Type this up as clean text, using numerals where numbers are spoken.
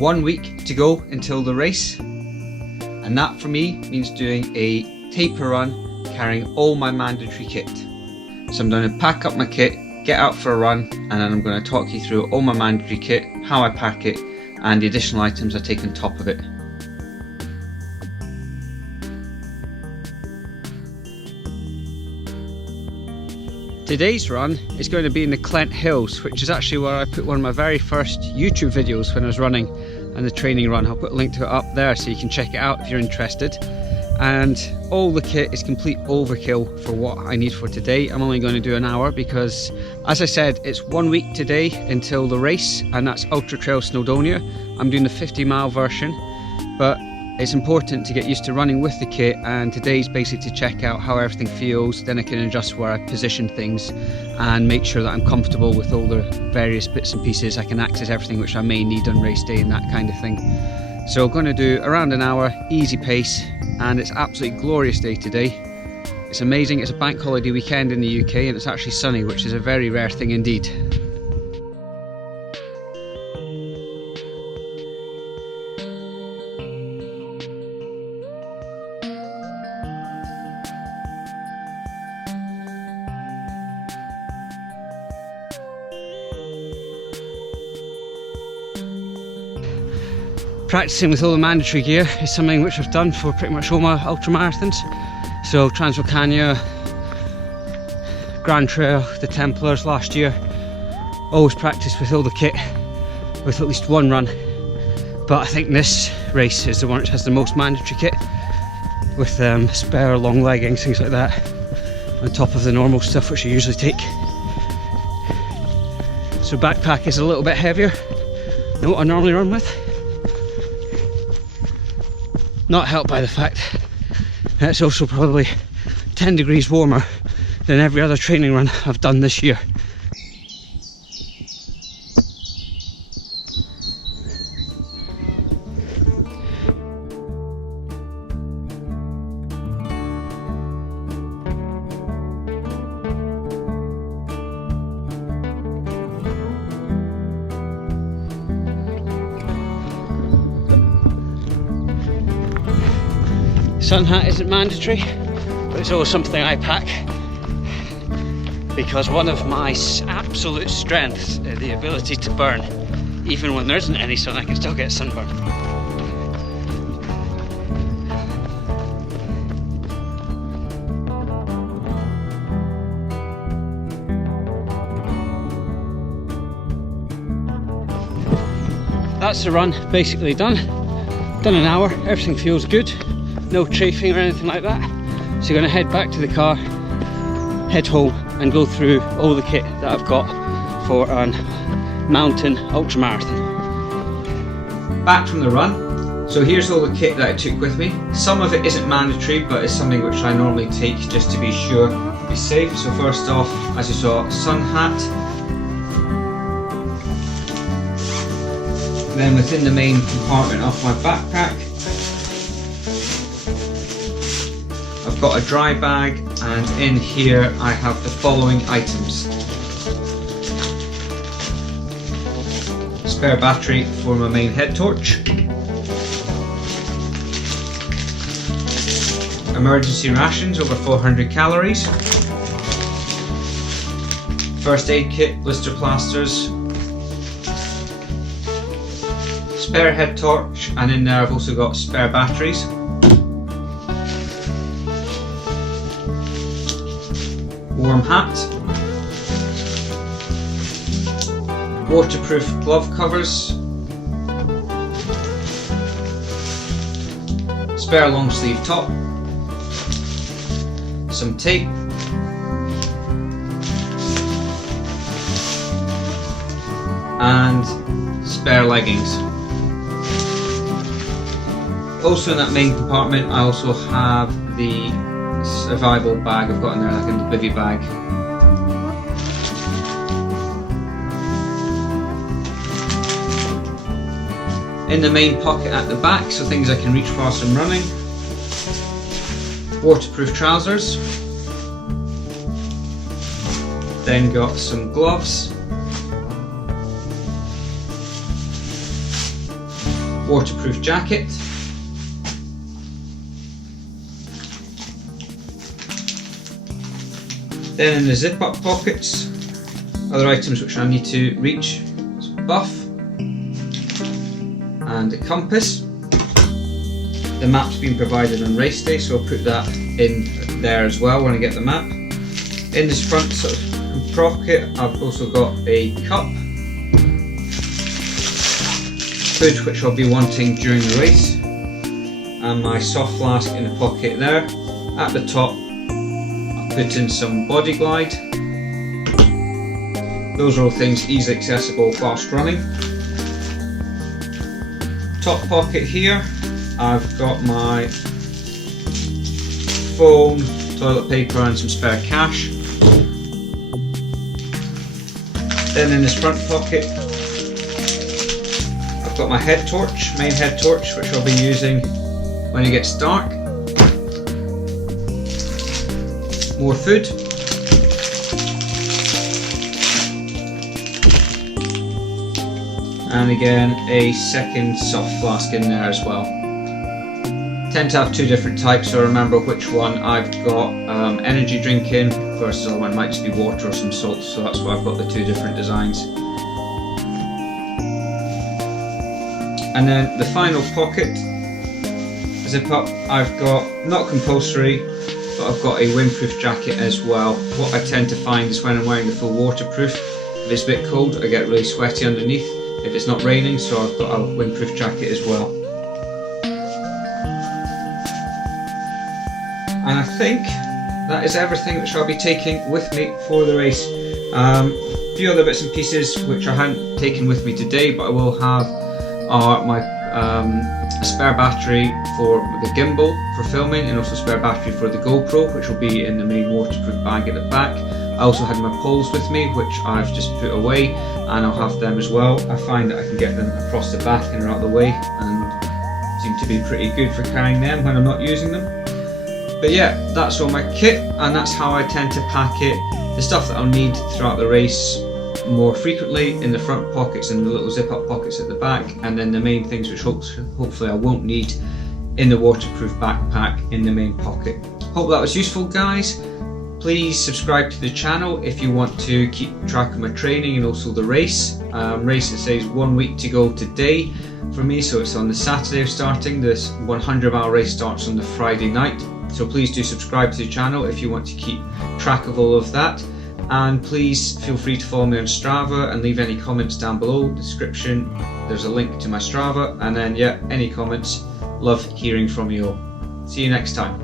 1 week to go until the race, and that for me means doing a taper run carrying all my mandatory kit. So I'm going to pack up my kit, get out for a run, and then I'm going to talk you through all my mandatory kit, how I pack it, and the additional items I take on top of it. Today's run is going to be in the Clent Hills, which is actually where I put one of my very first YouTube videos when I was running, and the training run. I'll put a link to it up there so you can check it out if you're interested. And all the kit is complete overkill for what I need for today. I'm only going to do an hour because, as I said, it's 1 week today until the race, and that's Ultra Trail Snowdonia. I'm doing the 50-mile version, but it's important to get used to running with the kit, and today's basically to check out how everything feels. Then I can adjust where I position things and make sure that I'm comfortable with all the various bits and pieces. I can access everything which I may need on race day and that kind of thing. So I'm going to do around an hour, easy pace, and it's absolutely glorious day today. It's amazing. It's a bank holiday weekend in the UK and it's actually sunny, which is a very rare thing indeed. Practicing with all the mandatory gear is something which I've done for pretty much all my ultramarathons. So Transvolcania, Grand Trail, the Templars last year, always practiced with all the kit with at least one run. But I think this race is the one which has the most mandatory kit, with spare long leggings, things like that, on top of the normal stuff which I usually take. So backpack is a little bit heavier than what I normally run with. Not helped by the fact that it's also probably 10 degrees warmer than every other training run I've done this year. Sun hat isn't mandatory, but it's always something I pack because one of my absolute strengths is the ability to burn. Even when there isn't any sun, I can still get sunburn. That's the run basically done. Done an hour, everything feels good. No chafing or anything like that. So you're going to head back to the car, head home, and go through all the kit that I've got for a mountain ultramarathon. Back from the run. So here's all the kit that I took with me. Some of it isn't mandatory, but it's something which I normally take just to be sure, to be safe. So first off, as you saw, sun hat. Then within the main compartment of my backpack, I've got a dry bag, and in here I have the following items. Spare battery for my main head torch. Emergency rations, over 400 calories. First aid kit, blister plasters. Spare head torch, and in there I've also got spare batteries. Warm hat, waterproof glove covers, spare long sleeve top, some tape, and spare leggings. Also in that main compartment I also have the survival bag I've got in there, like a bivy bag. In the main pocket at the back, so things I can reach whilst I'm running. Waterproof trousers. Then got some gloves. waterproof jacket, then in the zip up pockets, other items which I need to reach, is buff and a compass. The map's been provided on race day, so I'll put that in there as well when I get the map. In this front sort of pocket, I've also got a cup, food which I'll be wanting during the race, and my soft flask in the pocket there. At the top, I've put in some body glide. Those are all things easily accessible whilst running. Top pocket here, I've got my phone, toilet paper and some spare cash. Then in this front pocket, I've got my head torch, main head torch, which I'll be using when it gets dark. More food. And again, a second soft flask in there as well. Tend to have two different types, so remember which one I've got energy drink in versus the other one might just be water or some salt, so that's why I've got the two different designs. And then the final pocket, zip up, I've got, not compulsory, but I've got a windproof jacket as well. What I tend to find is when I'm wearing the full waterproof, if it's a bit cold I get really sweaty underneath if it's not raining, so I've got a windproof jacket as well. And I think that is everything which I'll be taking with me for the race. A few other bits and pieces which I hadn't taken with me today, but I will have are my spare battery for the gimbal for filming, and also spare battery for the GoPro, which will be in the main waterproof bag at the back. I also had my poles with me, which I've just put away, and I'll have them as well. I find that I can get them across the back and are out of the way, and seem to be pretty good for carrying them when I'm not using them. But yeah, that's all my kit, and that's how I tend to pack it. The stuff that I'll need throughout the race more frequently in the front pockets and the little zip up pockets at the back, and then the main things which hopefully I won't need in the waterproof backpack in the main pocket. Hope that was useful, guys. Please subscribe to the channel if you want to keep track of my training and also the race. Race, it says 1 week to go today for me, so it's on the Saturday of starting. This 100-mile race starts on the Friday night, so please do subscribe to the channel if you want to keep track of all of that. And please feel free to follow me on Strava and leave any comments down below. Description, there's a link to my Strava, and then yeah, any comments. Love hearing from you all. See you next time.